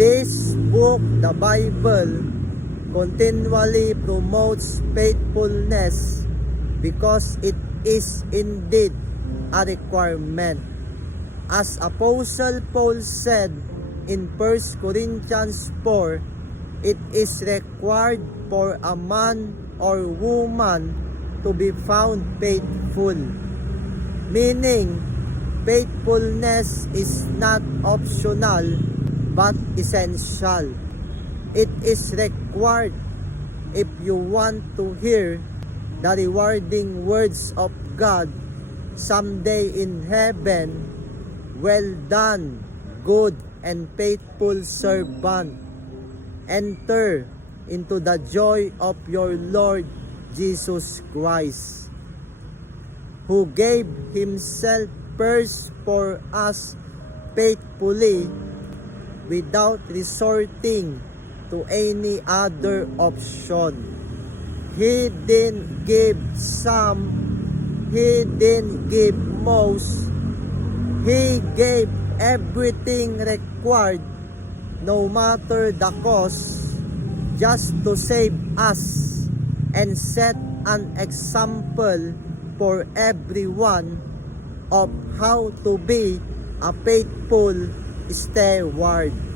This book, the Bible, continually promotes faithfulness because it is indeed a requirement. As Apostle Paul said in 1 Corinthians 4, it is required for a man or woman to be found faithful. Meaning, faithfulness is not optional but essential. It is required if you want to hear the rewarding words of God someday in heaven. Well done, good and faithful servant. Enter into the joy of your Lord Jesus Christ, who gave Himself first for us faithfully without resorting to any other option. He didn't give some, He didn't give most. He gave everything required, no matter the cost, just to save us and set an example for everyone of how to be a faithful steward.